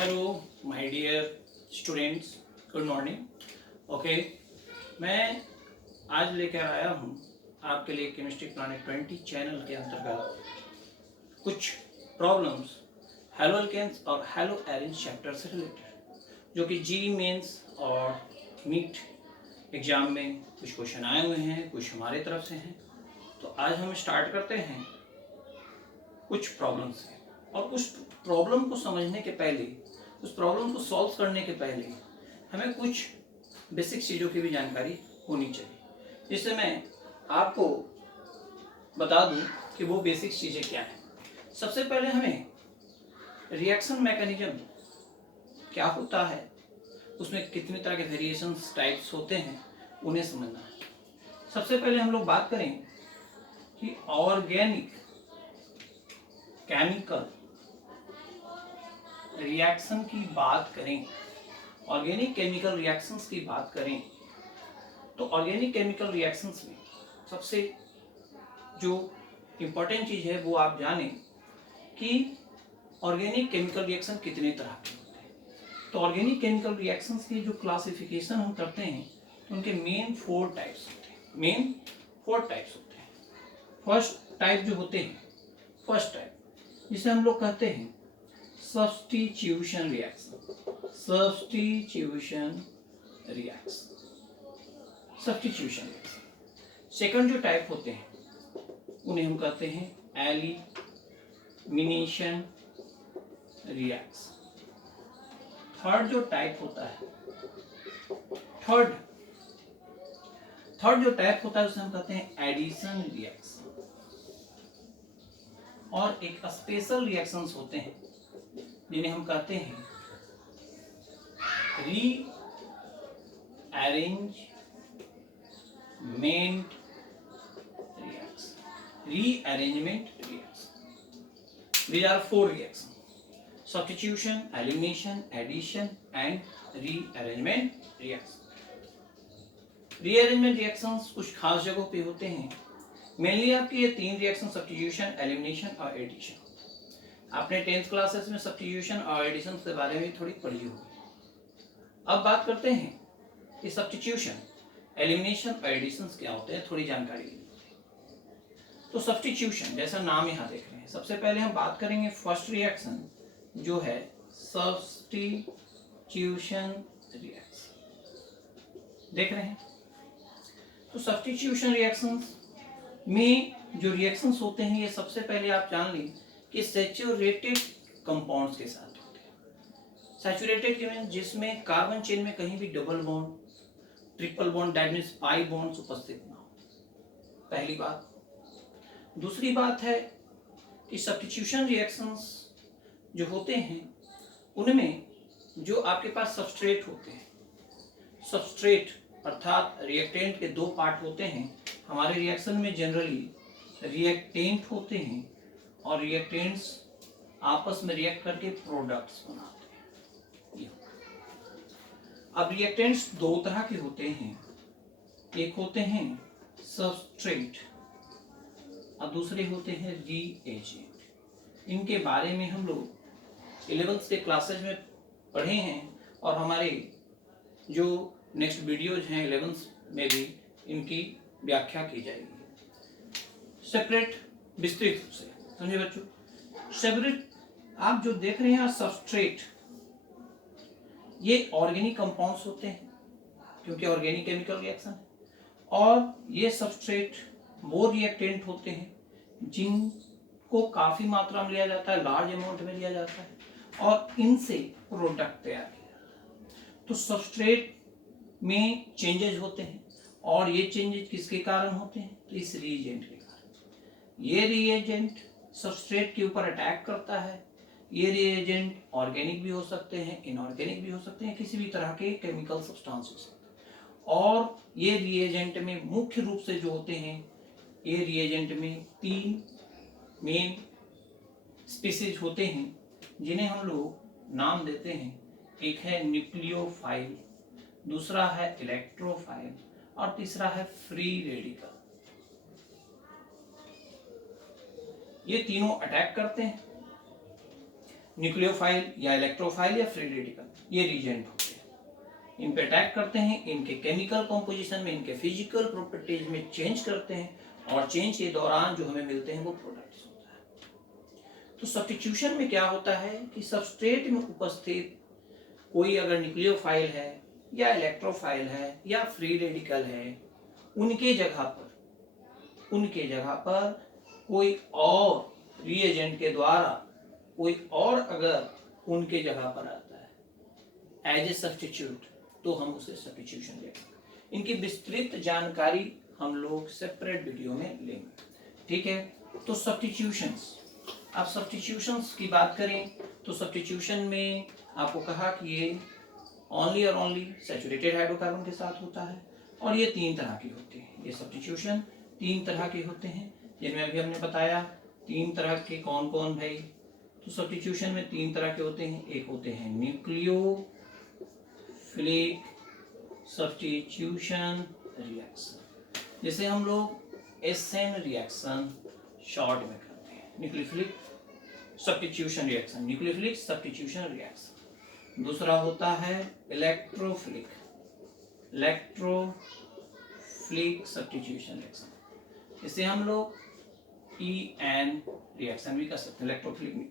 Hello my dear students, good morning. Okay, मैं आज लेकर आया हूँ आपके लिए केमिस्ट्री प्लैनेट 20 चैनल के अंतर्गत कुछ प्रॉब्लम्स हेलो एल्केन्स और हेलो एरिन्स चैप्टर से रिलेटेड, जो कि जी मेंस और नीट एग्जाम में कुछ क्वेश्चन आए हुए हैं, कुछ हमारे तरफ से हैं। तो आज हम स्टार्ट करते हैं कुछ प्रॉब्लम से, और उस प्रॉब्लम को समझने के पहले, उस प्रॉब्लम को सॉल्व करने के पहले हमें कुछ बेसिक चीज़ों की भी जानकारी होनी चाहिए, जिससे मैं आपको बता दूं कि वो बेसिक चीज़ें क्या हैं। सबसे पहले हमें रिएक्शन मैकेनिज्म क्या होता है, उसमें कितनी तरह के वेरिएशंस टाइप्स होते हैं, उन्हें समझना है। सबसे पहले हम लोग बात करें कि ऑर्गेनिक केमिकल रिएक्शन की बात करें, ऑर्गेनिक केमिकल रिएक्शंस की बात करें, तो ऑर्गेनिक केमिकल रिएक्शंस में सबसे जो इम्पोर्टेंट चीज़ है वो आप जानें कि ऑर्गेनिक केमिकल रिएक्शन कितने तरह के होते हैं। तो ऑर्गेनिक केमिकल रिएक्शंस की जो क्लासिफिकेशन हम करते हैं, तो उनके मेन 4 टाइप्स होते हैं। मेन 4 टाइप्स होते हैं। फर्स्ट टाइप जो होते हैं, फर्स्ट टाइप जिसे हम लोग कहते हैं substitution reaction. Substitution reaction, substitution reaction. Second जो टाइप होते हैं उन्हें हम कहते हैं एलिमिनेशन रिएक्शन। थर्ड जो टाइप होता है, थर्ड जो टाइप होता है उसे हम कहते हैं एडिशन रिएक्शन। और एक स्पेशल रिएक्शंस होते हैं जिन्हें हम कहते हैं rearrangement reaction. Rearrangement reaction. These are 4 reactions: substitution, elimination, addition and rearrangement reaction. Rearrangement reactions कुछ खास जगहों पे होते हैं। मेनली आपके ये 3 रिएक्शन, सब्स्टिट्यूशन, एलिमिनेशन और एडिशन। आपने 10th क्लासेस में सब्स्टिट्यूशन और एडिशन के बारे में थोड़ी पढ़ी होगी। अब बात करते हैं कि सब्स्टिट्यूशन, एलिमिनेशन और एडिशन क्या होते हैं, थोड़ी जानकारी लेते हैं। तो सब्स्टिट्यूशन, जैसा नाम यहाँ देख रहे हैं, सबसे पहले हम बात करेंगे फर्स्ट रिएक्शन जो है सब्स्टिट्यूशन रिएक्शन। देख रहे हैं, तो सब्स्टिट्यूशन रिएक्शंस में जो रिएक्शंस होते हैं, ये सबसे पहले आप जान लें कि सैचुरेटेड कंपाउंड्स के साथ होते हैं। सैचुरेटेड के मीन जिसमें कार्बन चेन में कहीं भी double bond, triple bond, that means pi bonds उपस्थित ना हो, पहली बात। दूसरी बात है कि सब्स्टिट्यूशन रिएक्शंस जो होते हैं उनमें जो आपके पास सबस्ट्रेट होते हैं, सबस्ट्रेट अर्थात रिएक्टेंट के 2 पार्ट होते हैं। हमारे रिएक्शन में जनरली रिएक्टेंट होते हैं और रिएक्टेंट्स आपस में रिएक्ट करके प्रोडक्ट्स बनाते हैं। अब रिएक्टेंट्स 2 तरह के होते हैं, एक होते हैं सबस्ट्रेट और दूसरे होते हैं रीएजेंट। इनके बारे में हम लोग 11th के क्लासेज में पढ़े हैं और हमारे जो नेक्स्ट वीडियोज हैं 11th में भी इनकी व्याख्या की जाएगी सेपरेट, विस्तृत रूप से। समझे बच्चों? सेपरेट आप जो देख रहे हैं सबस्ट्रेट, ये ऑर्गेनिक कंपाउंड्स होते हैं क्योंकि ऑर्गेनिक केमिकल रिएक्शन है, और ये सबस्ट्रेट वो रिएक्टेंट होते हैं जिनको काफी मात्रा में लिया जाता है, लार्ज अमाउंट में लिया जाता है और इनसे प्रोडक्ट तैयार किया जाता है। तो सबस्ट्रेट में चेंजेस होते हैं और ये चेंजेस किसके कारण होते हैं? तो इस रिएजेंट के कारण। ये रिएजेंट सबस्ट्रेट के ऊपर अटैक करता है। ये रिएजेंट ऑर्गेनिक भी हो सकते हैं, इनऑर्गेनिक भी हो सकते हैं, किसी भी तरह के केमिकल सब्सटेंस हो सकते हैं। और ये रिएजेंट में मुख्य रूप से जो होते हैं, ये रिएजेंट में 3 मेन स्पीसीज होते हैं जिन्हें हम लोग नाम देते हैं। एक है न्यूक्लियोफाइल, दूसरा है इलेक्ट्रोफाइल और तीसरा है फ्री रेडिकल। ये तीनों अटैक करते हैं। न्यूक्लियोफाइल या इलेक्ट्रोफाइल या फ्री रेडिकल, ये रीजेंट होते हैं। इन पे अटैक करते हैं, इनके केमिकल कॉम्पोजिशन में, इनके फिजिकल प्रॉपर्टीज में चेंज करते हैं, और चेंज के दौरान जो हमें मिलते हैं वो प्रोडक्ट्स होता है। तो सब्स्टिट्यूशन में क्या होता है कि सबस्ट्रेट में उपस्थित कोई अगर न्यूक्लियोफाइल है या इलेक्ट्रोफाइल है या फ्री रेडिकल है, उनके जगह पर कोई और रिएजेंट के द्वारा कोई और अगर उनके जगह पर आता है एज ए सब्स्टिट्यूट, तो हम उसे सब्स्टिट्यूशन लेंगे। इनकी विस्तृत जानकारी हम लोग सेपरेट वीडियो में लेंगे, ठीक है। तो सब्स्टिट्यूशंस, अब सब्स्टिट्यूशंस की बात करें तो सब्स्टिट्यूशन में आपको कहा कि ये ओनली और ओनली सैचुरेटेड हाइड्रोकार्बन के साथ होता है, और ये 3 तरह की होती है। ये सब्स्टिट्यूशन 3 तरह के होते हैं, जिनमें अभी हमने बताया 3 तरह के कौन कौन भाई। तो सब्स्टिट्यूशन में 3 तरह के होते हैं। एक होते हैं न्यूक्लियोफिलिक सब्स्टिट्यूशन रिएक्शन, जिसे हम लोग एसएन रिएक्शन शॉर्ट में करते हैं, nucleophilic substitution reaction, nucleophilic substitution reaction. दूसरा होता है इलेक्ट्रोफिलिक सब्स्टिट्यूशन रिएक्शन, इसे हम लोग EN रिएक्शन भी कर सकते हैं, इलेक्ट्रोफिलिक में।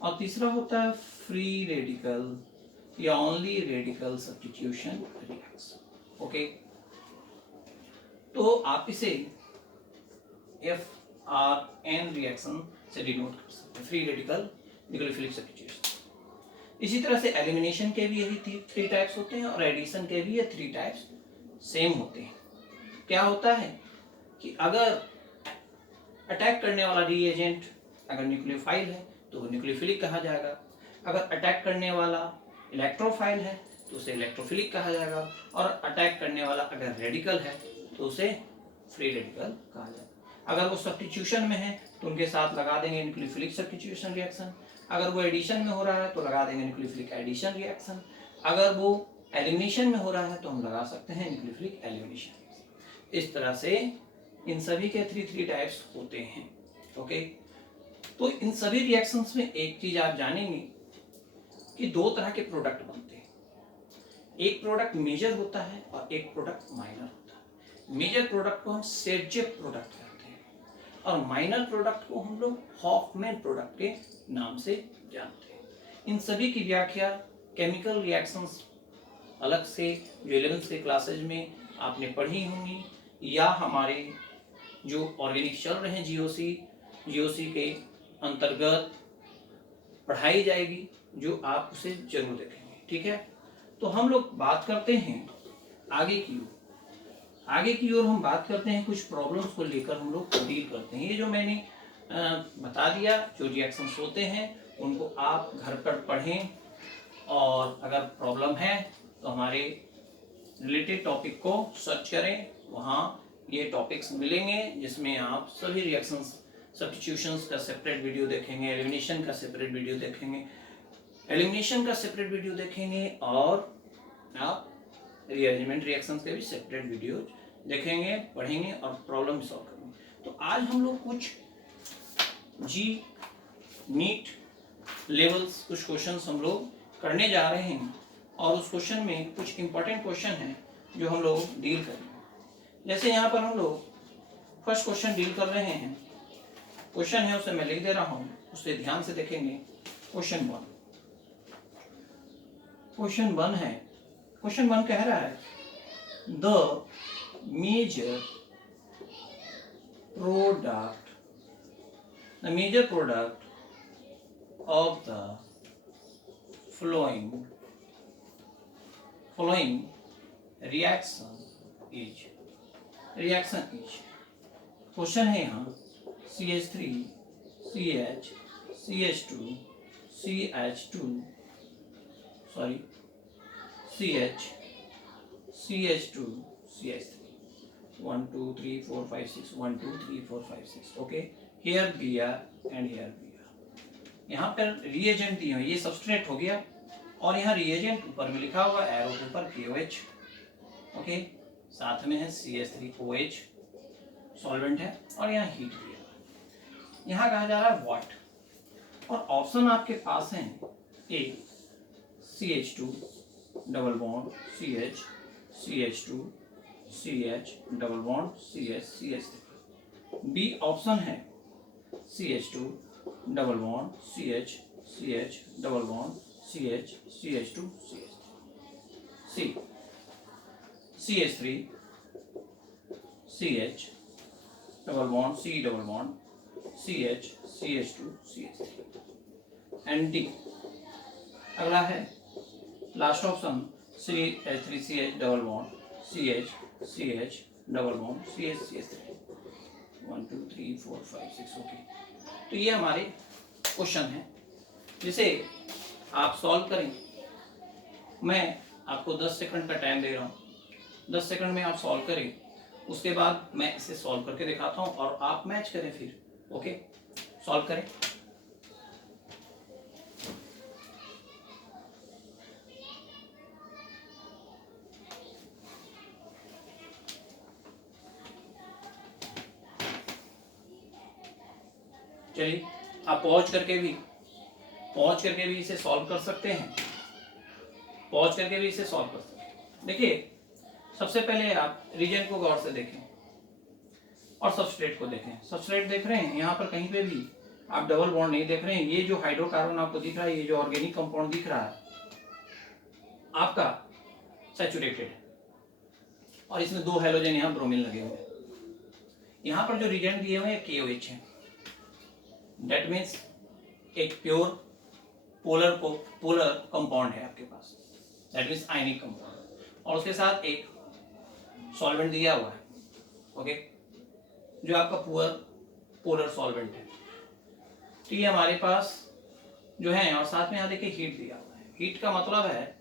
और तीसरा होता है फ्री रेडिकल या only radical substitution reaction, okay. तो आप इसे FRN रिएक्शन से डिनोट कर सकते हैं, फ्री रेडिकल न्यूक्लियोफिलिक सब्स्टिट्यूशन। इसी तरह से एलिमिनेशन के भी यही 3 टाइप्स होते हैं, और एडिशन के भी ये 3 टाइप्स सेम होते हैं। क्या होता है कि अगर अटैक करने वाला रिएजेंट अगर न्यूक्लियोफाइल है तो वो न्यूक्लियोफिलिक कहा जाएगा, अगर अटैक करने वाला इलेक्ट्रोफाइल है तो उसे इलेक्ट्रोफिलिक कहा जाएगा, और अटैक करने वाला अगर रेडिकल है तो उसे फ्री रेडिकल कहा जाएगा। अगर वो सब्स्टिट्यूशन में है तो उनके साथ लगा देंगे न्यूक्लियोफिलिक सब्स्टिट्यूशन रिएक्शन, अगर वो एडिशन में हो रहा है तो लगा देंगे न्यूक्लियोफिलिक एडिशन रिएक्शन, अगर वो एलिमिनेशन में हो रहा है तो हम लगा सकते हैं न्यूक्लियोफिलिक एलिमिनेशन। इस तरह से इन सभी के 3 टाइप्स होते हैं, ओके। तो इन सभी रिएक्शंस में एक चीज आप जानेंगे कि 2 तरह के प्रोडक्ट बनते हैं, एक प्रोडक्ट मेजर होता है और एक प्रोडक्ट माइनर होता है। मेजर प्रोडक्ट को हम सेटजेप प्रोडक्ट कहते हैं, और माइनर प्रोडक्ट को हम लोग हॉफमैन प्रोडक्ट के नाम से जानते हैं। इन सभी की व्याख्या केमिकल रिएक्शंस अलग से जो 11th के क्लासेज में आपने पढ़ी होंगी, या हमारे जो ऑर्गेनिक चल रहे हैं जीओसी के अंतर्गत पढ़ाई जाएगी, जो आप उसे जरूर देखेंगे, ठीक है। तो हम लोग बात करते हैं आगे की ओर हम बात करते हैं कुछ प्रॉब्लम्स को लेकर हम लोग डील करते हैं। ये जो मैंने बता दिया, जो रिएक्शंस होते हैं उनको आप घर पर पढ़ें, और अगर प्रॉब्लम है तो हमारे रिलेटेड टॉपिक को सर्च करें, वहाँ ये टॉपिक्स मिलेंगे जिसमें आप सभी रिएक्शंस सब्स्टिट्यूशंस का सेपरेट वीडियो देखेंगे, एलिमिनेशन का सेपरेट वीडियो देखेंगे, और आप रीअरेंजमेंट रिएक्शंस के भी सेपरेट वीडियो देखेंगे, पढ़ेंगे और प्रॉब्लम सॉल्व करेंगे। तो आज हम लोग कुछ नीट लेवल्स कुछ क्वेश्चंस हम लोग करने जा रहे हैं, और उस क्वेश्चन में कुछ इंपॉर्टेंट क्वेश्चन हैं जो हम लोग डील करेंगे। जैसे यहाँ पर हम लोग फर्स्ट क्वेश्चन डील कर रहे हैं, क्वेश्चन है उसे मैं लिख दे रहा हूँ, उसे ध्यान से देखेंगे। क्वेश्चन 1 है, क्वेश्चन 1 कह रहा है the major product of the following reaction is question है यहाँ CH3 CH CH2 CH2 sorry CH CH2 CH3 1 2 3 4 5 6 1 2 3 4 5 6 okay here Br and here Br। यहाँ पर रिएजेंट दिए हुए, ये सबस्ट्रेट हो गया, और यहाँ रिएजेंट ऊपर में लिखा हुआ एरो के ऊपर KOH, ओके, साथ में है CH3OH सॉल्वेंट है, और यहाँ हीट दिया। यहाँ कहा जा रहा है व्हाट, और ऑप्शन आपके पास हैं A CH2 double bond CH, CH2 CH double bond CH CH3। B option है CH2 double bond CH, CH double bond CH, CH2 CH3। C CH3 CH double bond C double bond CH, CH2 CH3। And D अगला है last option CH3CH double bond CH, CH double bond CH CH3। 1 2 3 4 5 6। Okay, तो ये हमारे question हैं जिसे आप solve करें। मैं आपको 10 सेकंड का टाइम दे रहा हूँ, 10 सेकंड में आप सॉल्व करें, उसके बाद मैं इसे सॉल्व करके दिखाता हूँ और आप मैच करें फिर। ओके, सॉल्व करें। चलिए, आप पॉज करके भी इसे सॉल्व कर सकते हैं, पॉज करके भी इसे सॉल्व कर सकते हैं। देखिए, सबसे पहले आप रीजन को गौर से देखें और सबस्ट्रेट को देखें। सबस्ट्रेट देख रहे हैं, यहाँ पर कहीं पे भी आप डबल बॉन्ड नहीं देख रहे हैं। ये जो हाइड्रोकार्बन आपको दिख रहा है, ये जो ऑर्गेनिक कंपाउंड दिख रहा है आपका सैचुरेटेड है, और इसमें 2 हैलोजन यहाँ ब्रोमीन लगे हुए हैं। यहाँ पर जो रीजन दिए हुए हैं KOH है, दैट मीन्स एक प्योर पोलर कंपाउंड है आपके पास, दैट मीन्स आयनिक कंपाउंड, और उसके साथ एक सॉल्वेंट दिया हुआ है। ओके, जो आपका पोलर सॉल्वेंट है। तो ये हमारे पास जो है, और साथ में यहाँ देखिए हीट दिया हुआ है। हीट का मतलब है,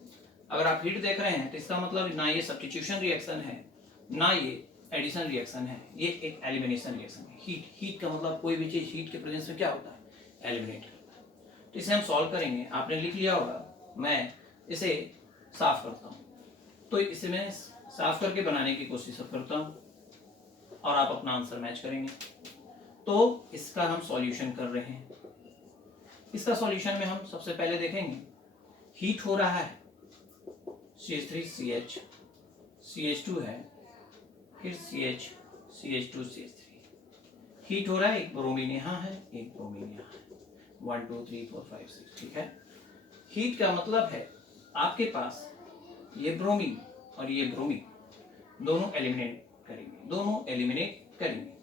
अगर आप हीट देख रहे हैं तो इसका मतलब ना ये सब्स्टिट्यूशन रिएक्शन है, ना ये एडिशन रिएक्शन है, ये एक एलिमिनेशन रिएक्शन है। हीट का मतलब कोई भी चीज हीट के प्रेजेंस में क्या होता है, एलिमिनेट करता है। तो इसे हम सॉल्व करेंगे। आपने लिख लिया होगा, मैं इसे साफ करता हूँ। तो इसे मैं साफ करके बनाने की कोशिश करता हूँ और आप अपना आंसर मैच करेंगे। तो इसका हम सॉल्यूशन कर रहे हैं। इसका सॉल्यूशन में हम सबसे पहले देखेंगे, हीट हो रहा है, CH3CH, CH2 है, फिर CH, CH2 CH3। हीट हो रहा है, एक ब्रोमीन यहाँ है, एक ब्रोमीन यहाँ है। 1 2 3 4 5 6। ठीक है, हीट का मतलब है आपके पास ये ब्रोमीन और ये ब्रोमीन दोनों एलिमिनेट करेंगे।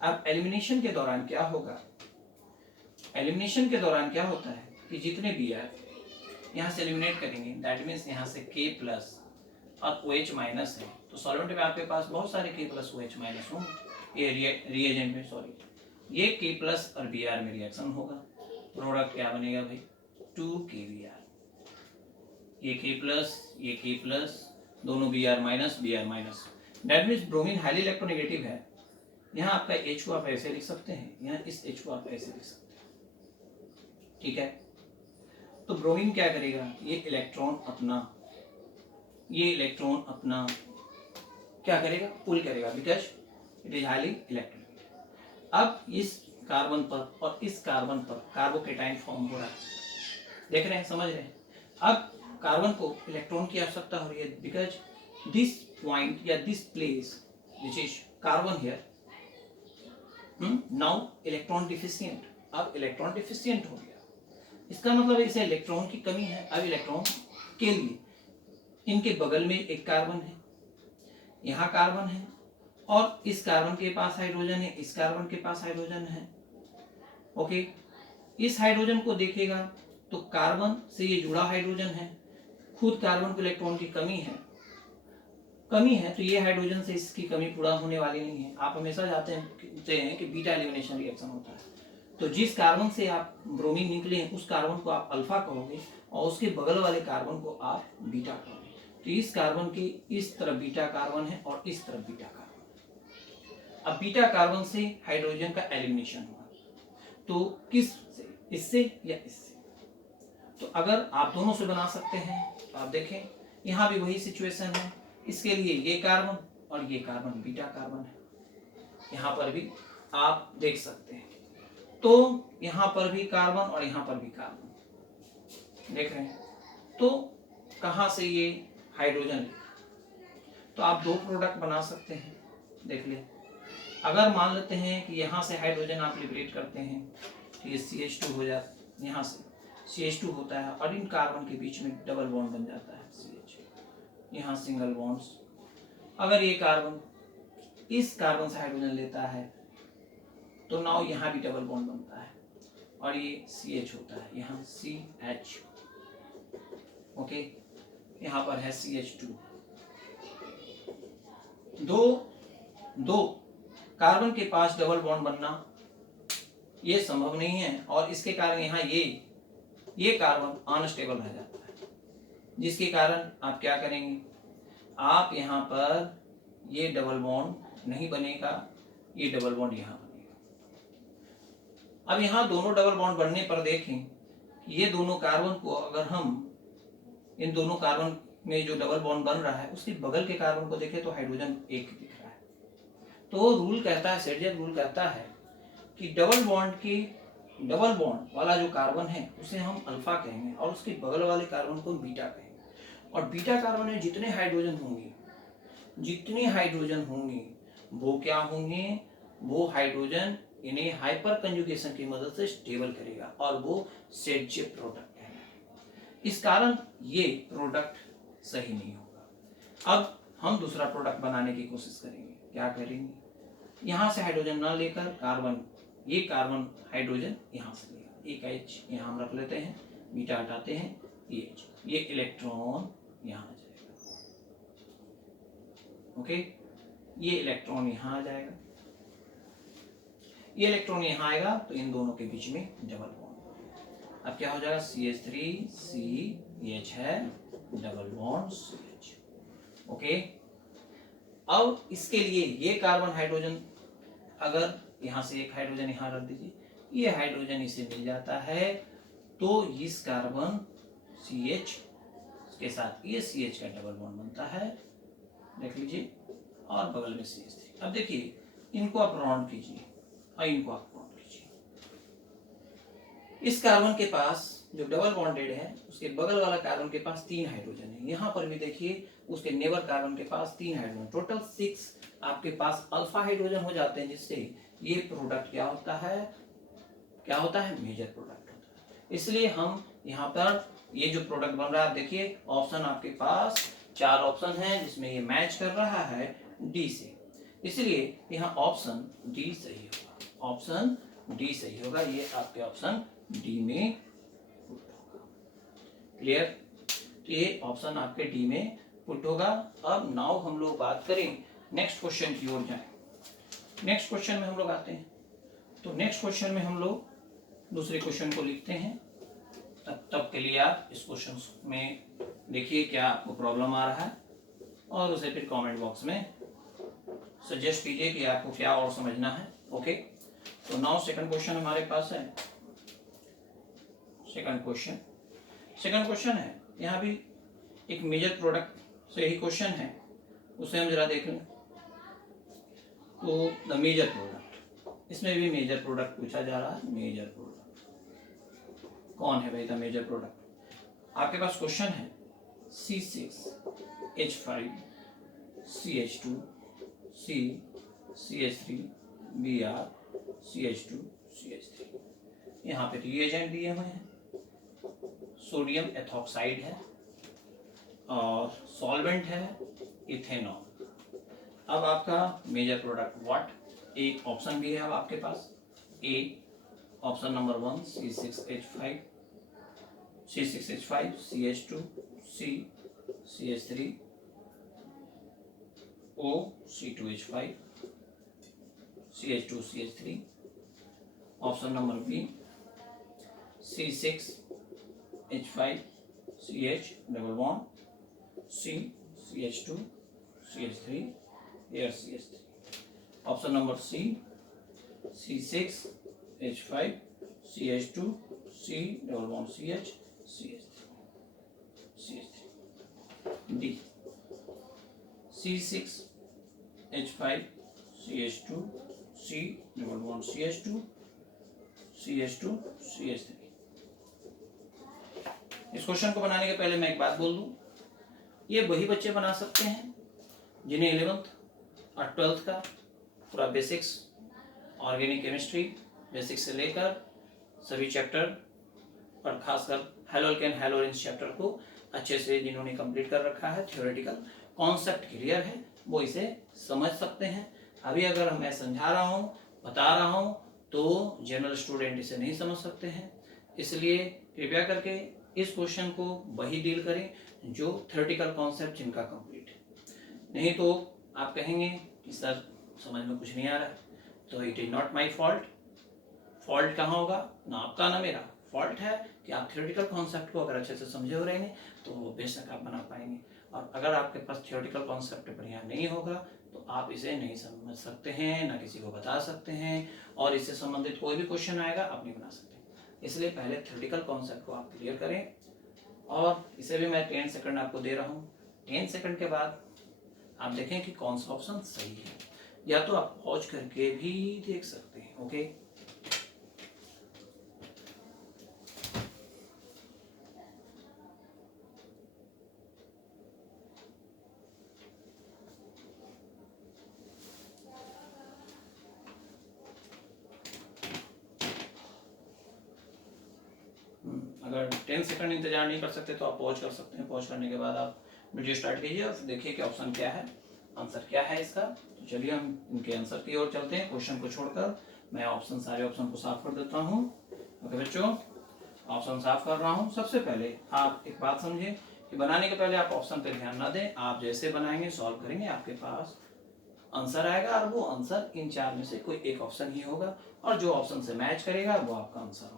अब एलिमिनेशन के दौरान क्या होगा, एलिमिनेशन के दौरान क्या होता है कि जितने भी है यहाँ से एलिमिनेट करेंगे, दैट मीन्स यहाँ से K+ और OH- है। तो सॉल्वेंट में आपके पास बहुत सारे K+ OH- होंगे। ये रिएजेंट में, सॉरी, ये K+ और Br में रिएक्शन होगा। प्रोडक्ट क्या बनेगा भाई, 2KBr। ये K+, दोनों Br-, that means bromine highly electronegative है। यहाँ आपका H को आप ऐसे लिख सकते हैं, यहाँ इस H को आप ऐसे लिख सकते हैं। ठीक है, तो ब्रोमीन क्या करेगा, ये इलेक्ट्रॉन अपना क्या करेगा, पुल करेगा, because it is highly electronegative. अब इस कार्बन पर और इस कार्बन पर कार्बोकेटाइन फॉर्म हो रहा है, देख रहे हैं, समझ रहे हैं। अब कार्बन को इलेक्ट्रॉन की आवश्यकता हो रही है, बिकॉज दिस पॉइंट या this place which is carbon here now electron deficient. अब इलेक्ट्रॉन डिफिशियंट हो गया, इसका मतलब इसे इलेक्ट्रॉन की कमी है। अब इलेक्ट्रॉन के लिए इनके बगल में एक कार्बन है, यहाँ कार्बन है, और इस कार्बन के पास हाइड्रोजन है, इस कार्बन के पास हाइड्रोजन है। ओके, इस हाइड्रोजन को देखेगा तो कार्बन से ये जुड़ा हाइड्रोजन है, खुद कार्बन को इलेक्ट्रॉन की कमी है, तो ये हाइड्रोजन से इसकी कमी पूरा होने वाली नहीं है। आप हमेशा जानते हैं कि बीटा एलिमिनेशन रिएक्शन होता है। तो जिस कार्बन से आप ब्रोमीन निकले हैं, उस कार्बन को आप अल्फा कहोगे और उसके बगल वाले कार्बन को आप बीटा कहोगे। तो इस कार्बन की इस तरफ बीटा कार्बन है और इस तरफ बीटा कार्बन। अब बीटा कार्बन से हाइड्रोजन का एलिमिनेशन हुआ, तो किस से, इससे या इससे? तो अगर आप दोनों से बना सकते हैं, तो आप देखें यहाँ भी वही सिचुएशन है। इसके लिए ये कार्बन और ये कार्बन बीटा कार्बन है, यहाँ पर भी आप देख सकते हैं। तो यहाँ पर भी कार्बन और यहाँ पर भी कार्बन, देख रहे हैं। तो कहाँ से ये हाइड्रोजन, तो आप दो प्रोडक्ट बना सकते हैं, देख ले। अगर मान लेते हैं कि यहाँ से हाइड्रोजन आप लिबरेट करते हैं तो ये CH2 हो जाता है, यहाँ से CH2 होता है और इन कार्बन के बीच में डबल बॉन्ड बन जाता है CH, यहाँ सिंगल बॉन्ड्स। अगर ये कार्बन इस कार्बन से हाइड्रोजन लेता है तो नाउ यहाँ भी डबल बॉन्ड बनता है और ये CH होता है, यहाँ CH, ओके। यहाँ पर है CH2। दो कार्बन के पास डबल बॉन्ड बनना ये संभव नहीं है और इसके कारण यहाँ ये कार्बन अनस्टेबल रह जाता है, जिसके कारण आप क्या करेंगे, आप यहाँ पर ये डबल बॉन्ड नहीं बनेगा, ये डबल बॉन्ड यहाँ बनेगा। अब यहाँ दोनों डबल बॉन्ड बनने पर देखें ये दोनों कार्बन को, अगर हम इन दोनों कार्बन में जो डबल बॉन्ड बन रहा है उसके बगल के कार्बन को देखें तो हाइड्रोजन एक दिख रहा है। तो रूल कहता है, सेडजर रूल कहता है कि डबल बॉन्ड वाला जो कार्बन है उसे हम अल्फा कहेंगे और उसके बगल वाले कार्बन को बीटा कहेंगे। और बीटा कार्बन में जितने हाइड्रोजन होंगे वो क्या होंगे, वो हाइड्रोजन इन्हें हाइपर कंजुगेशन की मदद से स्टेबल करेगा और वो सेडजर प्रोडक्ट है। इस कारण ये प्रोडक्ट सही नहीं होगा। अब हम दूसरा प्रोडक्ट बनाने की कोशिश करेंगे। क्या करेंगे, यहाँ से हाइड्रोजन ना लेकर कार्बन, ये कार्बन हाइड्रोजन यहाँ से लेगा, एक H यहाँ हम रख लेते हैं, बीटा हटाते हैं, ये इलेक्ट्रॉन यहाँ आ जाएगा, ओके। ये इलेक्ट्रॉन यहाँ आ जाएगा, ये इलेक्ट्रॉन यहाँ आएगा तो इन दोनों के बीच में डबल बॉन्ड। अब क्या हो जाएगा, CH3CH है, डबल बॉन्ड CH, ओके। अब इसके लिए ये कार्बन हाइड्रोजन, अगर यहाँ से एक हाइड्रोजन यहाँ रख दीजिए, ये हाइड्रोजन इसे मिल जाता है तो इस कार्बन CH के साथ ये CH का डबल बॉन्ड बनता है, देख लीजिए, और बगल में CH3। अब देखिए इनको आप राउंड कीजिए और इनको आप राउंड कीजिए। इस कार्बन के पास जो डबल बॉन्डेड है उसके बगल वाला कार्बन के पास 3 हाइड्रोजन है, यहाँ पर भी देखिए उसके नेबर कार्बन के पास 3 हाइड्रोजन, टोटल 6 आपके पास अल्फा हाइड्रोजन हो जाते हैं, जिससे ये प्रोडक्ट क्या होता है, मेजर प्रोडक्ट होता है। इसलिए हम यहाँ पर ये जो प्रोडक्ट बन रहा है, देखिए ऑप्शन आपके पास 4 ऑप्शन है जिसमें ये मैच कर रहा है डी से, इसलिए यहाँ ऑप्शन डी सही होगा, ऑप्शन डी सही होगा। ये आपके ऑप्शन डी में पुट होगा, क्लियर। तो ये ऑप्शन आपके डी में पुट होगा। अब नाउ हम लोग बात करें नेक्स्ट क्वेश्चन की ओर जाएं। नेक्स्ट क्वेश्चन में हम लोग आते हैं, तो नेक्स्ट क्वेश्चन में हम लोग दूसरे क्वेश्चन को लिखते हैं। तब के लिए आप इस क्वेश्चन में देखिए क्या आपको प्रॉब्लम आ रहा है और उसे फिर कमेंट बॉक्स में सजेस्ट कीजिए कि आपको क्या और समझना है, ओके। तो नाउ सेकंड क्वेश्चन हमारे पास है। सेकंड क्वेश्चन है, यहाँ भी एक मेजर प्रोडक्ट से ही क्वेश्चन है, उसे हम जरा देख लें। तो द मेजर प्रोडक्ट, इसमें भी मेजर प्रोडक्ट पूछा जा रहा है। मेजर प्रोडक्ट कौन है भाई द मेजर प्रोडक्ट? आपके पास क्वेश्चन है C6H5 CH2 C CH3 Br CH2 CH3। यहाँ पे रिएजेंट दिए हुए हैं, सोडियम एथॉक्साइड है और सॉल्वेंट है इथेनॉल। अब आपका मेजर प्रोडक्ट व्हाट, एक ऑप्शन भी है अब आपके पास, A option number 1 C6H5 CH2 C CH3 O C2H5 CH2 CH3। Option number B C6H5 CH double bond C CH2 CH3 here CH3। Option number C C6H5 CH2 C double bond CH CH3। D C6H5 CH2 C double bond CH2 CH2 CH3। इस question को बनाने के पहले मैं एक बात बोल दूं, ये वही बच्चे बना सकते हैं जिन्हें 11th और 12th का पूरा बेसिक्स ऑर्गेनिक केमिस्ट्री बेसिक्स से लेकर सभी चैप्टर और खासकर हैलोल्केन हैलोरेंस चैप्टर को अच्छे से जिन्होंने कंप्लीट कर रखा है, थ्योरेटिकल कॉन्सेप्ट क्लियर है, वो इसे समझ सकते हैं। अभी अगर मैं समझा रहा हूँ, बता रहा हूँ, तो जनरल स्टूडेंट इसे नहीं समझ सकते हैं। इसलिए कृपया करके इस क्वेश्चन को वही डील करें जो थ्योरेटिकल कॉन्सेप्ट जिनका कंप्लीट है। नहीं तो आप कहेंगे कि सर समझ में कुछ नहीं आ रहा है, तो it is not my fault. Fault कहाँ होगा? ना आपका ना मेरा। फॉल्ट है कि आप थ्योरेटिकल कॉन्सेप्ट को अगर अच्छे से समझे हो रहेंगे तो बेशक आप बना पाएंगे, और अगर आपके पास थ्योरेटिकल कॉन्सेप्ट बढ़िया नहीं होगा तो आप इसे नहीं समझ सकते हैं, ना किसी को बता सकते हैं, और इससे संबंधित कोई भी क्वेश्चन आएगा आप नहीं बना सकते। इसलिए पहले थ्योरेटिकल कॉन्सेप्ट को आप क्लियर करें, और इसे भी मैं 10 सेकंड आपको दे रहा हूँ। 10 सेकंड के बाद आप देखें कि कौन सा ऑप्शन सही है, या तो आप पॉज करके भी देख सकते हैं। ओके, अगर 10 सेकंड इंतजार नहीं कर सकते तो आप पॉज कर सकते हैं। पॉज करने के बाद आप वीडियो स्टार्ट कीजिए और देखिए कि ऑप्शन क्या है, आंसर क्या है इसका। तो चलिए हम इनके आंसर की ओर चलते हैं। क्वेश्चन को छोड़कर मैं ऑप्शन, सारे ऑप्शन को साफ कर देता हूँ। ओके बच्चों, ऑप्शन साफ कर रहा हूँ। सबसे पहले आप एक बात समझे कि बनाने के पहले आप ऑप्शन पे ध्यान ना दें। आप जैसे बनाएंगे, सॉल्व करेंगे, आपके पास आंसर आएगा, और वो आंसर इन चार में से कोई एक ऑप्शन ही होगा, और जो ऑप्शन से मैच करेगा वो आपका आंसर होगा।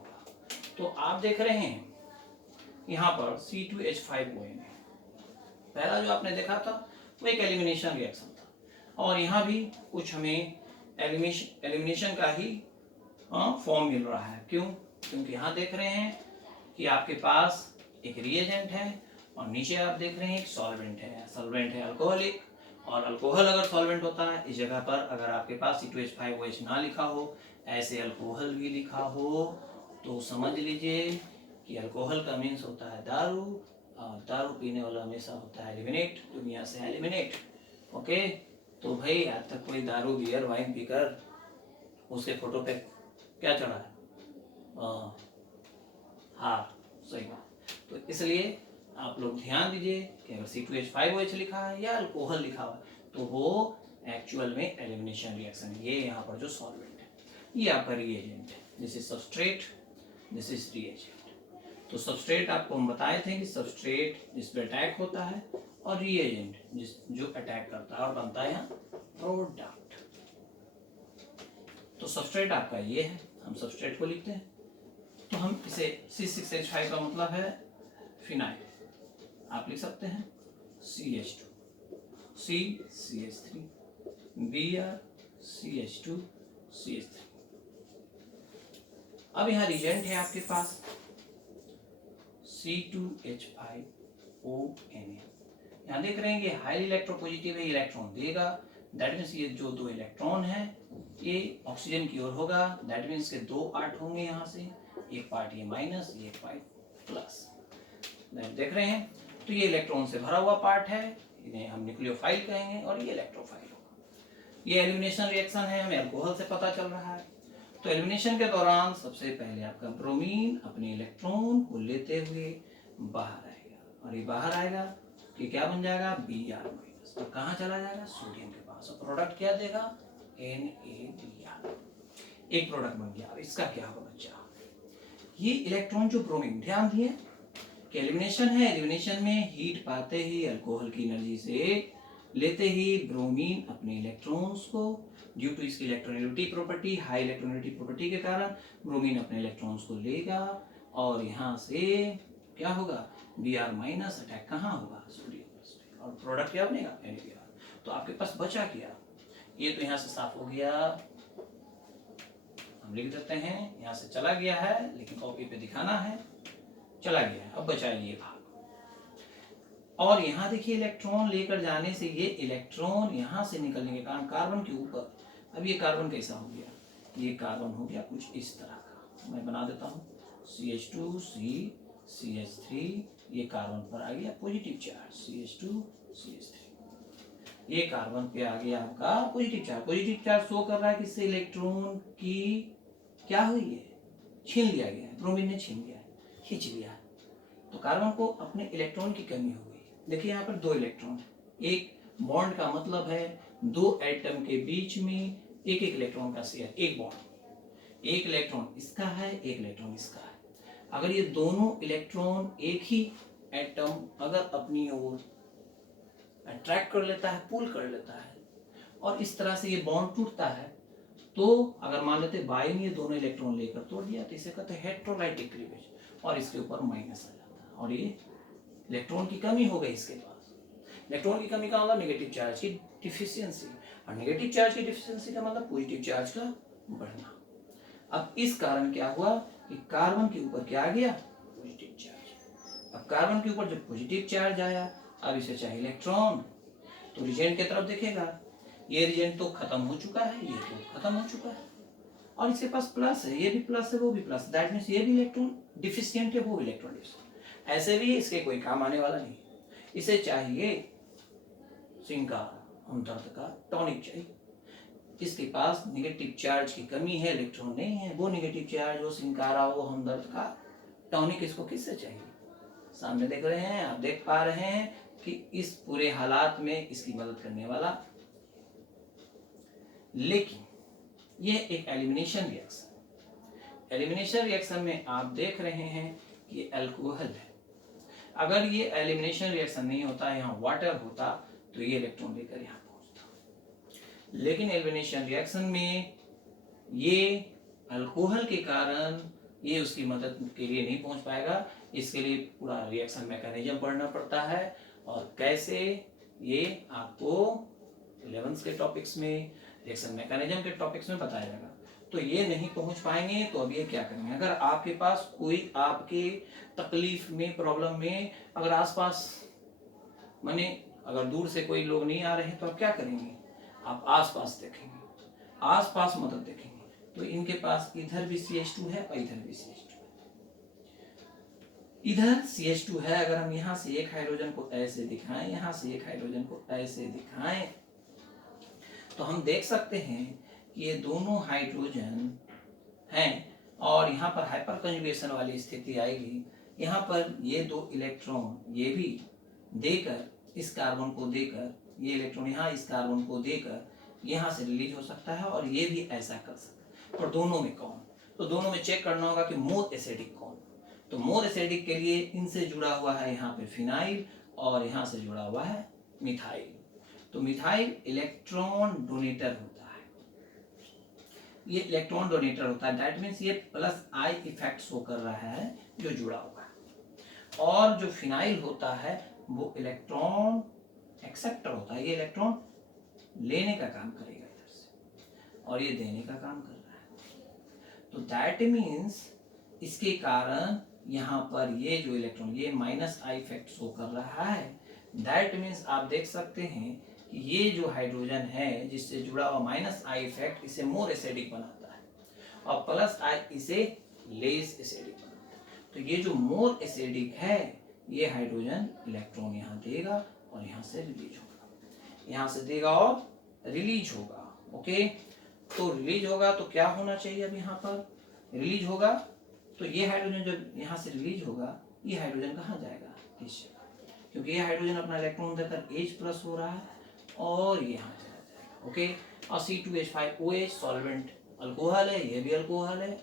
तो आप देख रहे हैं यहाँ पर C2H5ON है। पहला जो आपने देखा था वो एक एलिमिनेशन रिएक्शन था, और यहाँ भी कुछ हमें एलिमिनेशन का ही फॉर्म मिल रहा है। क्यों? क्योंकि यहाँ देख रहे हैं कि आपके पास एक रिएजेंट है, और नीचे आप देख रहे हैं एक सॉल्वेंट है। सॉल्वेंट है अल्कोहलिक, और अल्कोहल अगर सॉल्वेंट होता है, इस जगह पर अगर आपके पास C2H5OH ना लिखा हो, ऐसे अल्कोहल भी लिखा हो, तो समझ लीजिए कि अल्कोहल का मीन्स होता है दारू, और दारू पीने वाला हमेशा होता है एलिमिनेट, दुनिया से एलिमिनेट। ओके, तो भाई आज तक कोई दारू बियर वाइन पीकर उसके फोटो पे क्या चढ़ा है? हाँ, सही बात। तो इसलिए आप लोग ध्यान दीजिए कि अगर C2H5OH लिखा है या अल्कोहल लिखा हुआ है तो वो एक्चुअल में एलिमिनेशन रिएक्शन है। ये यहाँ पर जो सॉल्वेंट है, ये आपका रिएजेंट है। This is substrate, this is reagent. तो सबस्ट्रेट आपको हम बताए थे कि सबस्ट्रेट जिस पर अटैक होता है, और रिएजेंट जो अटैक करता है और बनता है यहाँ प्रोडक्ट। तो सबस्ट्रेट आपका ये है, हम सबस्ट्रेट को लिखते हैं, तो हम इसे C6H5 का मतलब है फिनाइल, आप लिख सकते हैं CH2, C CH3, Br CH2 CH3। अब यहाँ रिएजेंट है आपके पास C2H5ONA। यहाँ देख रहे हैं कि हाईली इलेक्ट्रोपॉजिटिव है, इलेक्ट्रॉन देगा। दैट मीन्स ये जो दो इलेक्ट्रॉन है ये ऑक्सीजन की ओर होगा। दैट मीन्स के दो पार्ट होंगे यहाँ से, एक पार्ट ये माइनस, ये पार्ट प्लस। देख रहे हैं, तो ये इलेक्ट्रॉन से भरा हुआ पार्ट है, इन्हें हम न्यूक्लियोफाइल कहेंगे, और ये इलेक्ट्रोफाइल होगा। ये एलिमिनेशन रिएक्शन है, हमें अल्कोहल से पता चल रहा है। तो एलिमिनेशन के दौरान सबसे पहले आपका ब्रोमीन अपने इलेक्ट्रॉन को लेते हुए बाहर आएगा, और ये बाहर आएगा कि क्या बन जाएगा? Br-। तो कहाँ चला जाएगा? सोडियम के पास। और प्रोडक्ट क्या देगा? NaBr। एक प्रोडक्ट बन गया। अब इसका क्या होगा बच्चा? ये इलेक्ट्रॉन जो ब्रोमीन, ध्यान दिए कि एलिमिनेशन है, एलिमिनेशन में हीट पाते ही अल्कोहल की एनर्जी से लेते ही ब्रोमीन अपने इलेक्ट्रॉन्स को, ड्यू टू इसकी electronegativity property, high electronegativity property के कारण ब्रोमीन अपने इलेक्ट्रॉन्स को लेगा, और यहाँ से क्या होगा? Br- अटैक कहाँ होगा? सोडियम पे, और प्रोडक्ट क्या बनेगा? NaBr। तो आपके पास बचा क्या? ये तो यहाँ से साफ हो गया, हम लिख देते हैं, यहाँ से चला गया है, लेकिन कॉपी पे दिखाना है, चला गया है। अब बचा ये भाग, और यहाँ देखिए इलेक्ट्रॉन लेकर जाने से ये इलेक्ट्रॉन यहाँ से निकलने के कारण कार्बन के ऊपर, अब ये कार्बन कैसा हो गया? ये कार्बन हो गया कुछ इस तरह का, मैं बना देता हूँ CH2 CH3, ये कार्बन पर आ गया पॉजिटिव चार्ज CH2 CH3, ये कार्बन पे आ गया आपका positive charge. Positive charge show कर रहा है कि इससे इलेक्ट्रॉन की क्या हुई है, छीन लिया गया है, ब्रोमीन ने छीन लिया है, खींच लिया। तो कार्बन को अपने इलेक्ट्रॉन की कमी हो गई। देखिए यहाँ पर 2 इलेक्ट्रॉन, एक बॉन्ड का मतलब है 2 एटम के बीच में एक एक इलेक्ट्रॉन का शेयर, एक बॉन्ड, एक इलेक्ट्रॉन इसका है, एक इलेक्ट्रॉन इसका है। अगर ये दोनों इलेक्ट्रॉन एक ही एटम अगर अपनी ओर अट्रैक्ट कर लेता है, पुल कर लेता है, और इस तरह से ये बॉन्ड टूटता है, तो अगर मान लेते बाई ने ये दोनों इलेक्ट्रॉन लेकर तोड़ दिया, तो इसे कहते हैं हेटेरोलाइटिक क्लीवेज, और इसके ऊपर माइनस आ जाता है, और ये इलेक्ट्रॉन की कमी हो गई इसके पास। इलेक्ट्रॉन की कमी का मतलब नेगेटिव चार्ज की डिफिशियंसी, और नेगेटिव चार्ज की डिफिशियंसी का मतलब पॉजिटिव चार्ज का बढ़ना। अब इस कारण क्या हुआ कि कार्बन के ऊपर क्या आ गया, पॉजिटिव चार्ज। अब कार्बन के ऊपर जब पॉजिटिव चार्ज आया, अब इसे चाहिए इलेक्ट्रॉन, तो रिजेंट की तरफ देखेगा, ये रिजेंट तो खत्म हो चुका है, ये तो खत्म हो चुका है, और इसके पास प्लस है, ये भी प्लस है, वो भी प्लस, दैट मींस ये भी इलेक्ट्रॉन डिफिशिएंट है, वो भी इलेक्ट्रॉन डिफिशिएंट। ऐसे भी इसके कोई काम आने वाला नहीं, इसे चाहिए श्रृंगार हमदर्द का टॉनिक चाहिए। इसके पास नेगेटिव चार्ज की कमी है, इलेक्ट्रॉन नहीं है, वो नेगेटिव चार्ज, वो सिंकारा, वो हमदर्द का टॉनिक इसको किससे चाहिए? सामने देख रहे हैं, आप देख पा रहे हैं कि इस पूरे हालात में इसकी मदद करने वाला। लेकिन ये एक एलिमिनेशन रिएक्शन, एलिमिनेशन रिएक्शन में आप देख रहे हैं कि ये अल्कोहल है। अगर ये एलिमिनेशन रिएक्शन नहीं होता, यहाँ वाटर होता, तो ये इलेक्ट्रॉन लेकर यहाँ पहुंचता। लेकिन एलिमिनेशन रिएक्शन में ये अल्कोहल के कारण ये उसकी मदद के लिए नहीं पहुंच पाएगा। इसके लिए पूरा रिएक्शन मैकेनिज्म पढ़ना पड़ता है, और कैसे, ये आपको 11th के टॉपिक्स में, रिएक्शन मैकेनिज्म के टॉपिक्स में बताया जाएगा। तो ये नहीं पहुंच पाएंगे, तो अब ये क्या करेंगे? अगर आपके पास कोई आपके तकलीफ में, प्रॉब्लम में, अगर आसपास माने अगर दूर से कोई लोग नहीं आ रहे हैं, तो आप क्या करेंगे? आप आसपास देखेंगे, आसपास मदद देखेंगे। तो इनके पास इधर भी CH2 है और इधर भी CH2 है। इधर CH2 है, अगर हम यहाँ से एक हाइड्रोजन को ऐसे दिखाएं, यहाँ से एक हाइड्रोजन को ऐसे दिखाएं, तो हम देख सकते हैं कि ये दोनों हाइड्रोजन हैं, और यहाँ पर हाइपर कंजुगेशन वाली स्थिति आएगी। यहाँ पर ये 2 इलेक्ट्रॉन ये भी देकर, इस कार्बन को देकर, ये इलेक्ट्रॉन यहाँ इस कार्बन को देकर यहाँ से रिलीज हो सकता है, और ये भी ऐसा कर सकता है। पर दोनों में कौन? तो दोनों में चेक करना होगा कि मोर एसिडिक कौन। तो मोर एसिडिक के लिए इनसे जुड़ा हुआ है यहाँ पे फिनाइल, और यहाँ से जुड़ा हुआ है मिथाइल। तो मिथाइल इलेक्ट्रॉन डोनेटर होता है, ये इलेक्ट्रॉन डोनेटर होता है, दैट मीन्स ये प्लस आई इफेक्ट शो कर रहा है जो जुड़ा हुआ है। और जो फिनाइल होता है वो इलेक्ट्रॉन एक्सेप्टर होता है, ये इलेक्ट्रॉन लेने का काम करेगा इधर से, और ये देने का काम कर रहा है। तो दैट मीन्स इसके कारण यहाँ पर ये जो इलेक्ट्रॉन, ये माइनस आई इफेक्ट शो कर रहा है। दैट मीन्स आप देख सकते हैं कि ये जो हाइड्रोजन है जिससे जुड़ा हुआ माइनस आई इफेक्ट इसे मोर एसिडिक बनाता है, और प्लस आई इसे लेस एसिडिक बनाता है। तो ये जो मोर एसिडिक है, ये हाइड्रोजन इलेक्ट्रॉन यहाँ देगा और यहाँ से रिलीज होगा, यहाँ से देगा और रिलीज होगा। ओके, तो रिलीज होगा तो क्या होना चाहिए? अब यहाँ पर रिलीज होगा तो ये हाइड्रोजन जब यहाँ से रिलीज होगा, ये हाइड्रोजन कहाँ जाएगा? इस जगह, क्योंकि ये हाइड्रोजन अपना इलेक्ट्रॉन देकर H+ हो रहा है, और ये यहाँ चला जाएगा। ओके, और C2H5OH सॉल्वेंट अल्कोहल है, ये भी अल्कोहल है,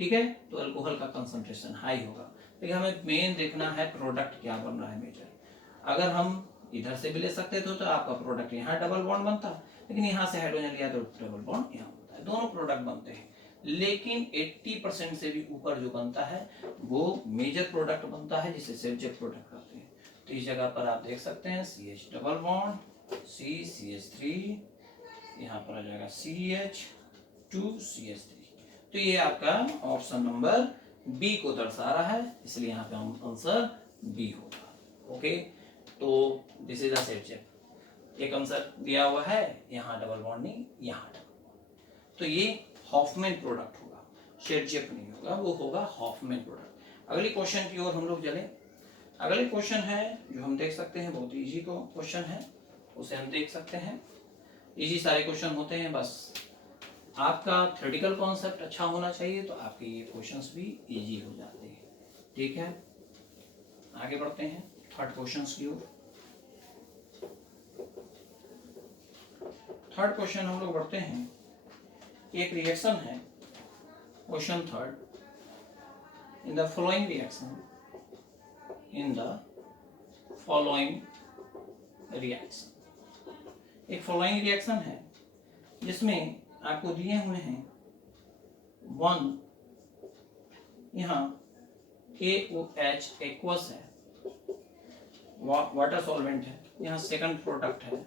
ठीक है। तो अल्कोहल का कंसंट्रेशन हाई होगा। लेकिन हमें मेन देखना है प्रोडक्ट क्या बन रहा है मेजर। अगर हम इधर से भी ले सकते थे तो आपका प्रोडक्ट यहाँ डबल बॉन्ड बनता, लेकिन यहाँ से हाइड्रोजन लिया तो डबल बॉन्ड यहाँ बनता है, दोनों प्रोडक्ट बनते हैं। लेकिन 80% से भी ऊपर जो बनता है वो मेजर प्रोडक्ट बनता है, जिसे सब्जेक्ट प्रोडक्ट कहते हैं। तो इस जगह पर आप देख सकते हैं CH डबल बॉन्ड, CH3, यहाँ पर आ जाएगा CH2CH3। तो ये आपका ऑप्शन नंबर बी को दर्शा रहा है, इसलिए यहाँ पे हम आंसर बी होगा। ओके, तो this is a set check. एक आंसर दिया हुआ है, यहाँ डबल बॉन्ड नहीं, यहाँ डबल बॉन्ड, तो ये हॉफमैन प्रोडक्ट होगा। शेरजेफ नहीं होगा, वो होगा हॉफमैन प्रोडक्ट। अगली क्वेश्चन की ओर हम लोग चले। अगले क्वेश्चन है जो हम देख सकते हैं, बहुत इजी को क्वेश्चन है, उसे हम देख सकते हैं। इजी सारे क्वेश्चन होते हैं, बस आपका थ्योरेटिकल कॉन्सेप्ट अच्छा होना चाहिए तो आपके ये क्वेश्चंस भी इजी हो जाते हैं। ठीक है, आगे बढ़ते हैं थर्ड क्वेश्चन की ओर। थर्ड क्वेश्चन हम लोग बढ़ते हैं। एक रिएक्शन है, question third, in the following reaction, in the following reaction, एक फॉलोइंग रिएक्शन है जिसमें आपको दिए हुए हैं वन, यहाँ KOH एक्वस है, वाटर सॉल्वेंट है, यहाँ सेकंड प्रोडक्ट है,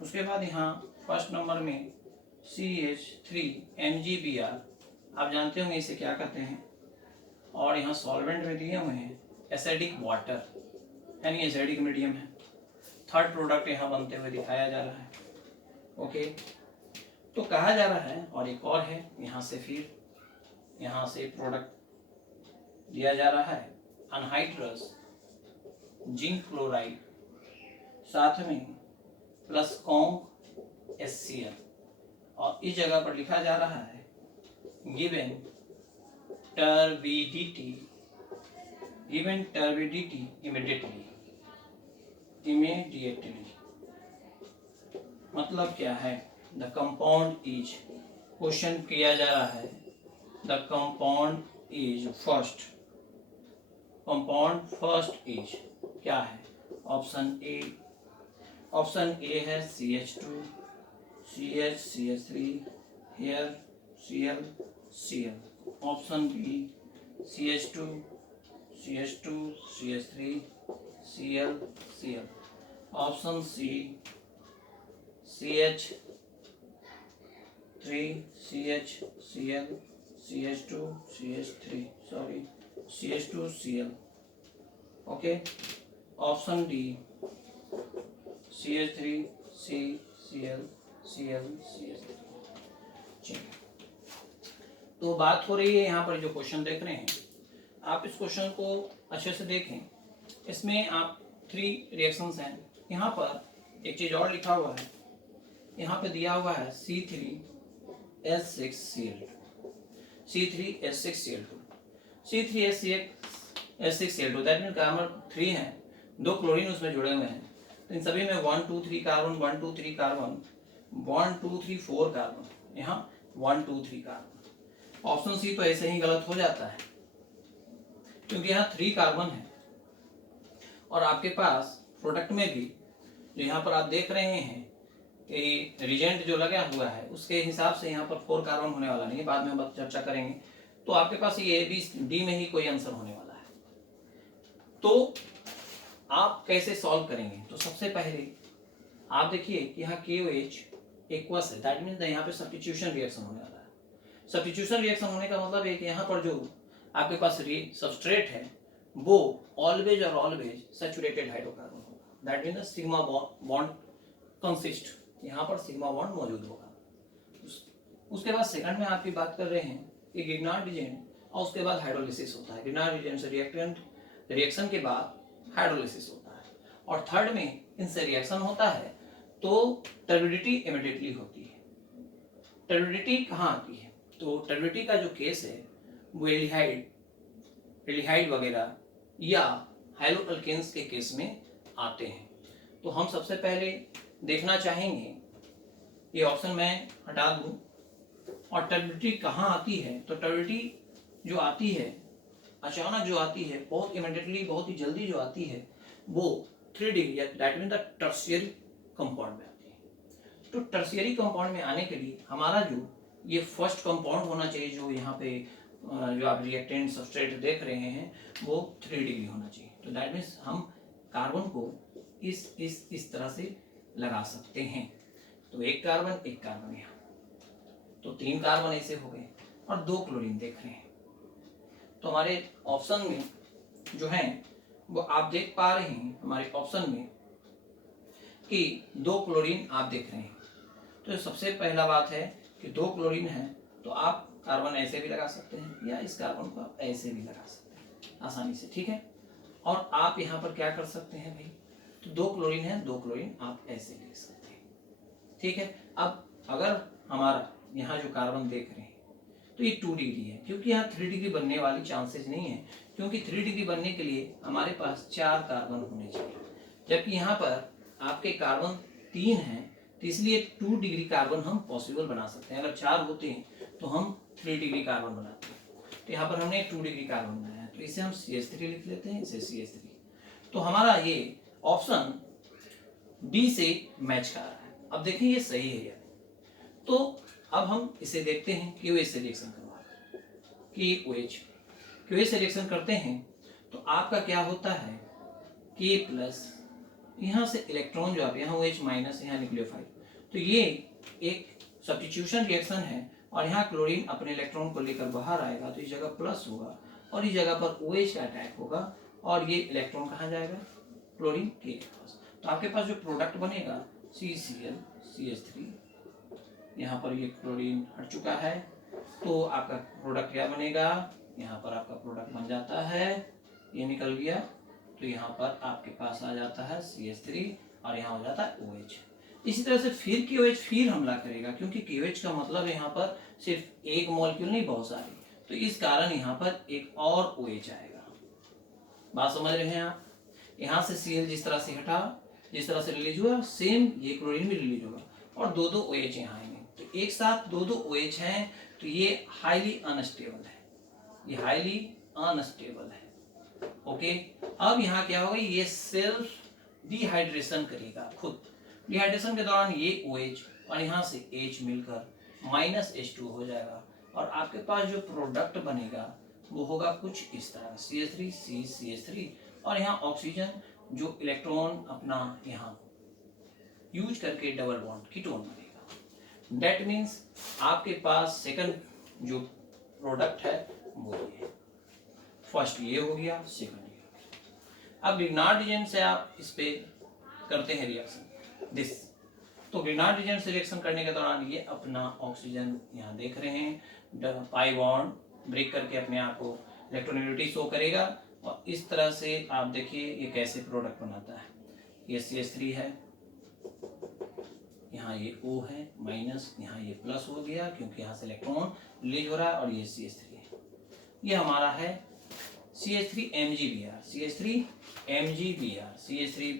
उसके बाद यहाँ फर्स्ट नंबर में CH3MgBr, आप जानते होंगे इसे क्या कहते हैं, और यहाँ सॉल्वेंट में दिए हुए हैं एसिडिक वाटर, यानी एसिडिक मीडियम है। थर्ड प्रोडक्ट यहाँ बनते हुए दिखाया जा रहा है। ओके, तो कहा जा रहा है, और एक और है, यहाँ से फिर यहाँ से प्रोडक्ट दिया जा रहा है अनहाइड्रस जिंक क्लोराइड, साथ में प्लस कॉन्ग HCl, और इस जगह पर लिखा जा रहा है given turbidity, given turbidity immediately, मतलब क्या है, द कंपाउंड इज, क्वेश्चन किया जा रहा है the compound is first, compound first is क्या है, ऑप्शन ए, ऑप्शन ए है CH2 CH CH3 here Cl Cl, option B CH2 CH2 CH3 Cl Cl, option C CH3 CH Cl CH2 CH3 sorry CH2 Cl, okay, option D CH3 C Cl Cl CH3। चलिए, तो बात हो रही है यहाँ पर जो question देख रहे हैं, आप इस क्वेश्चन को अच्छे से देखें। इसमें आप 3 रिएक्शंस हैं। यहाँ पर एक चीज और लिखा हुआ है, यहाँ पे दिया हुआ है C3H6Cl2, C3H6Cl2, C3H6Cl2, that mean carbon 3 है, 2 क्लोरीन उसमें जुड़े हुए हैं, तो इन सभी में 1 2 3 कार्बन, 1 2 3 कार्बन, 1 2 3 4 कार्बन, यहाँ 1 2 3 कार्बन। ऑप्शन सी तो ऐसे ही गलत हो जाता है क्योंकि यहाँ 3 कार्बन है, और आपके पास प्रोडक्ट में भी जो यहाँ पर आप देख रहे हैं कि रिजेंट जो लगा हुआ है उसके हिसाब से यहाँ पर 4 कार्बन होने वाला नहीं है, बाद में हम चर्चा करेंगे। तो आपके पास ये A B D में ही कोई आंसर होने वाला है। तो आप कैसे सॉल्व करेंगे, तो सबसे पहले आप देखिए कि यहाँ KOH एक्वस है, दैट मीन्स यहाँ पे सब्स्टिट्यूशन रिएक्शन होने वाला है। सब्स्टिट्यूशन रिएक्शन होने का मतलब है कि यहाँ पर जो आपके पास सबस्ट्रेट है वो ऑलवेज और ऑलवेज सैचुरेटेड हाइड्रोकार्बन होगा, that means sigma bond consist, यहाँ पर सिग्मा बॉन्ड मौजूद होगा। उसके बाद सेकंड में आपकी बात कर रहे हैं कि गिग्नार्ड रिएजेंट, और उसके बाद हाइड्रोलिसिस होता है। गिग्नार्ड रिएजेंट से रिएक्शन के बाद हाइड्रोलिसिस होता है, और थर्ड में इनसे रिएक्शन होता है तो टर्बिडिटी इमीडिएटली होती है। टर्बिडिटी कहाँ आती है, तो टर्बिडिटी का जो केस है वो एल्डिहाइड वगैरह या हाइड्रोअल्केन्स के केस में आते हैं। तो हम सबसे पहले देखना चाहेंगे, ये ऑप्शन मैं हटा दूं, और टर्बिडिटी कहाँ आती है, तो टर्बिडिटी जो आती है अचानक जो आती है, बहुत इमीडिएटली, बहुत ही जल्दी जो आती है, वो 3 degree, that mean the tertiary compound में आती है। तो टर्शियरी कंपाउंड में आने के लिए हमारा जो ये फर्स्ट कंपाउंड होना चाहिए, जो यहाँ पे जो आप रिएक्टेंट सबस्ट्रेट देख रहे हैं वो 3 डिग्री होना चाहिए। तो दैट मीन्स हम कार्बन को इस तरह से लगा सकते हैं। तो एक कार्बन यहाँ, तो 3 कार्बन ऐसे हो गए, और 2 क्लोरीन देख रहे हैं। तो हमारे ऑप्शन में जो है वो आप देख पा रहे हैं, हमारे ऑप्शन में कि 2 क्लोरीन आप देख रहे हैं। तो सबसे पहला बात है कि 2 क्लोरीन है, तो आप कार्बन ऐसे भी लगा सकते हैं या इस कार्बन को आप ऐसे भी लगा सकते हैं आसानी से, ठीक है। और आप यहाँ पर क्या कर सकते हैं भाई, तो 2 क्लोरीन है, 2 क्लोरीन आप ऐसे लिख सकते हैं, ठीक है। अब अगर हमारा यहाँ जो कार्बन देख रहे हैं तो ये 2 डिग्री है, क्योंकि यहाँ 3 डिग्री बनने वाली चांसेस नहीं है, क्योंकि 3 डिग्री बनने के लिए हमारे पास 4 कार्बन होने चाहिए, जबकि यहाँ पर आपके कार्बन 3 हैं, तो इसलिए 2 डिग्री कार्बन हम पॉसिबल बना सकते हैं। अगर 4 होते हैं तो हम 3 डिग्री कार्बन बनाते हैं, तो यहाँ पर हमने 2 डिग्री कार्बन बनाया है, तो इसे हम CH3 लिख लेते हैं, इसे CH3। तो हमारा ये ऑप्शन बी से मैच कर रहा है। अब देखें ये सही है यार, तो अब हम इसे देखते हैं QH से रिएक्शन करवा QH से रिएक्शन करते हैं तो आपका क्या होता है K प्लस, यहाँ से इलेक्ट्रॉन जो आप यहाँ OH माइनस, यहाँ न्यूक्लियोफाइल, तो ये एक सब्स्टिट्यूशन रिएक्शन है और यहाँ क्लोरीन अपने इलेक्ट्रॉन को लेकर बाहर आएगा, तो इस जगह प्लस होगा और इस जगह पर OH का अटैक होगा और ये इलेक्ट्रॉन कहाँ जाएगा, क्लोरीन के पास। तो आपके पास जो प्रोडक्ट बनेगा CCl CH3, यहाँ पर ये क्लोरीन हट चुका है, तो आपका प्रोडक्ट क्या बनेगा, यहाँ पर आपका प्रोडक्ट बन जाता है, ये निकल गया, तो यहाँ पर आपके पास आ जाता है CH3 और यहाँ हो जाता है OH। इसी तरह से फिर KOH फिर हमला करेगा, क्योंकि KOH का मतलब है यहाँ पर सिर्फ एक मॉलिक्यूल नहीं, बहुत सारे, तो इस कारण यहाँ पर एक और OH आएगा। बात समझ रहे हैं आप। यहाँ से Cl जिस तरह से हटा, जिस तरह से रिलीज हुआ, सेम ये क्लोरीन भी रिलीज होगा और 2-2 OH यहाँ आएंगे, तो एक साथ 2-2 OH हैं, तो ये हाईली अनस्टेबल है, ये हाईली अनस्टेबल है। ओके, अब यहाँ क्या होगा, ये सेल्फ डिहाइड्रेशन करेगा खुद। डिहाइड्रेशन के दौरान ये OH और यहाँ से H मिलकर -H2 हो जाएगा और आपके पास जो प्रोडक्ट बनेगा वो होगा कुछ इस तरह, CH3 CH3 और यहाँ ऑक्सीजन जो इलेक्ट्रॉन अपना यहाँ यूज करके डबल बॉन्ड कीटोन बनेगा। दैट मीन्स आपके पास सेकंड जो प्रोडक्ट है वो ये है। फर्स्ट ये हो गया, सेकंड ये हो गया। अब ग्रिग्नार्ड रीजेंट से आप इस पे करते हैं रिएक्शन दिस, तो ग्रिग्नार्ड रीजेंट से रिएक्शन करने के दौरान ये अपना ऑक्सीजन यहाँ देख रहे हैं, पाई बॉन्ड ब्रेक करके अपने आप को इलेक्ट्रोनेगेटिविटी शो करेगा और इस तरह से आप देखिए ये कैसे प्रोडक्ट बनाता है। ये CH3 है, यहाँ ये O है माइनस, यहाँ ये प्लस हो गया क्योंकि यहाँ से इलेक्ट्रॉन रिलीज हो रहा है और ये CH3 है। ये हमारा है CH3 MgBr, CH3 MgBr, CH3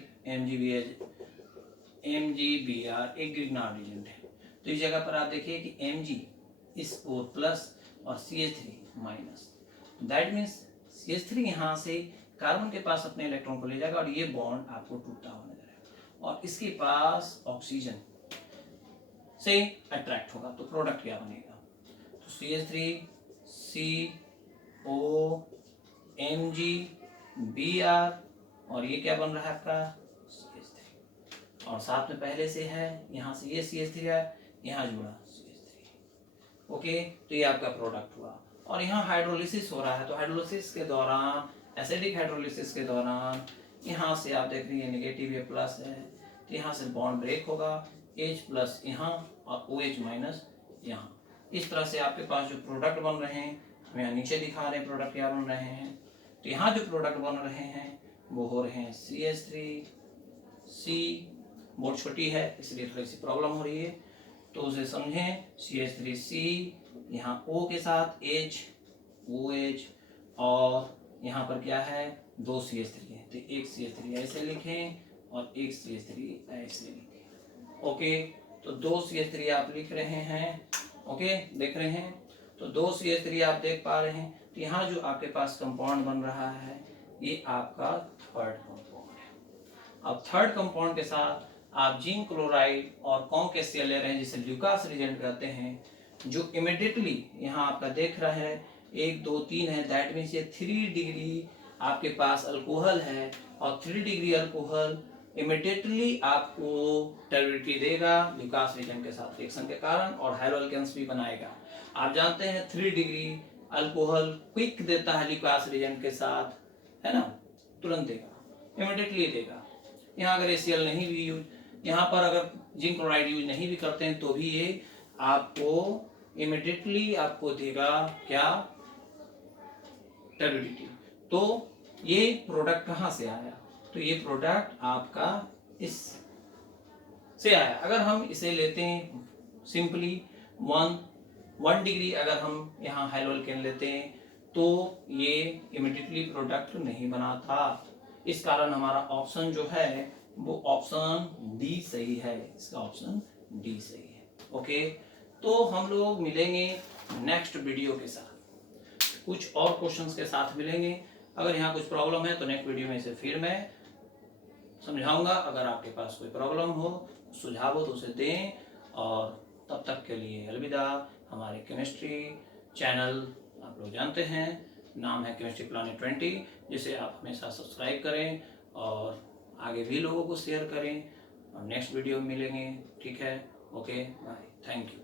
MgBr एक ग्रिग्नार्ड एजेंट है। तो इस जगह पर आप देखिए कि Mg इस O प्लस और CH3 minus, that means CH3 यहाँ से कार्बन के पास अपने इलेक्ट्रॉन को ले जाएगा और ये बॉन्ड आपको टूटता हुआ नजर आएगा और इसके पास ऑक्सीजन से अट्रैक्ट होगा, तो प्रोडक्ट क्या बनेगा, तो CH3 CO MgBr और ये क्या बन रहा है आपका CH3 और साथ में पहले से है, यहाँ से ये CH3 है, यहाँ जुड़ा CH3। ओके, तो ये आपका प्रोडक्ट हुआ और यहाँ हाइड्रोलिसिस हो रहा है, तो हाइड्रोलिसिस के दौरान, एसिडिक हाइड्रोलिसिस के दौरान यहाँ से आप देख रहे हैं नेगेटिव ये प्लस है, तो यहाँ से बॉन्ड ब्रेक होगा, H प्लस यहाँ और OH माइनस यहाँ। इस तरह से आपके पास जो प्रोडक्ट बन रहे हैं, हम यहाँ नीचे दिखा रहे हैं प्रोडक्ट क्या बन रहे हैं। तो यहाँ जो प्रोडक्ट बन रहे हैं वो हो रहे हैं CH3 C, बहुत छोटी है इसलिए थोड़ी सी प्रॉब्लम हो रही है, तो उसे समझें CH3C, यहाँ O के साथ H OH और यहाँ पर क्या है 2 CH3 है, तो एक CH3 ऐसे लिखें और एक CH3 ऐसे लिखें। ओके, तो 2 CH3 आप लिख रहे हैं, ओके देख रहे हैं, तो 2 CH3 आप देख पा रहे हैं। तो यहाँ जो आपके पास कंपाउंड बन रहा है ये आपका थर्ड कंपाउंड है। अब थर्ड कंपाउंड के साथ आप जिंक क्लोराइड और कॉन्क HCl ले रहे हैं जिसे ल्यूकास रिएजेंट कहते हैं, जो इमिडिएटली यहाँ आपका देख रहा है 1 2 3 है, दैट मीन्स ये 3 डिग्री आपके पास अल्कोहल है और 3 डिग्री अल्कोहल इमिडिएटली आपको टर्बिडिटी देगा ल्यूकास रिएजेंट के साथ रिएक्शन के कारण और हाइड्रोअल्केन्स भी बनाएगा। आप जानते हैं 3 डिग्री अल्कोहल क्विक देता है ल्यूकास रिएजेंट के साथ, है ना, तुरंत देगा, इमिडिएटली देगा। यहाँ अगर HCl नहीं भी यूज, यहाँ पर अगर जिंक क्लोराइड यूज नहीं भी करते हैं तो भी ये आपको इमिडिएटली आपको देगा क्या, टर्बिडिटी। तो ये प्रोडक्ट कहाँ से आया, तो ये प्रोडक्ट आपका इस से आया। अगर हम इसे लेते हैं सिंपली 1 डिग्री, अगर हम यहाँ हेलोल्केन लेते हैं तो ये इमिडिएटली प्रोडक्ट नहीं बना था। इस कारण हमारा ऑप्शन जो है वो ऑप्शन डी सही है, इसका ऑप्शन डी सही है। ओके, तो हम लोग मिलेंगे नेक्स्ट वीडियो के साथ, कुछ और क्वेश्चंस के साथ मिलेंगे। अगर यहाँ कुछ प्रॉब्लम है तो नेक्स्ट वीडियो में इसे फिर मैं समझाऊंगा। अगर आपके पास कोई प्रॉब्लम हो, सुझाव हो तो उसे दें, और तब तक के लिए अलविदा। हमारे केमिस्ट्री चैनल आप लोग जानते हैं, नाम है केमिस्ट्री प्लानेट 20, जिसे आप हमेशा सब्सक्राइब करें और आगे भी लोगों को शेयर करें। और नेक्स्ट वीडियो में मिलेंगे, ठीक है? Okay, bye, thank you.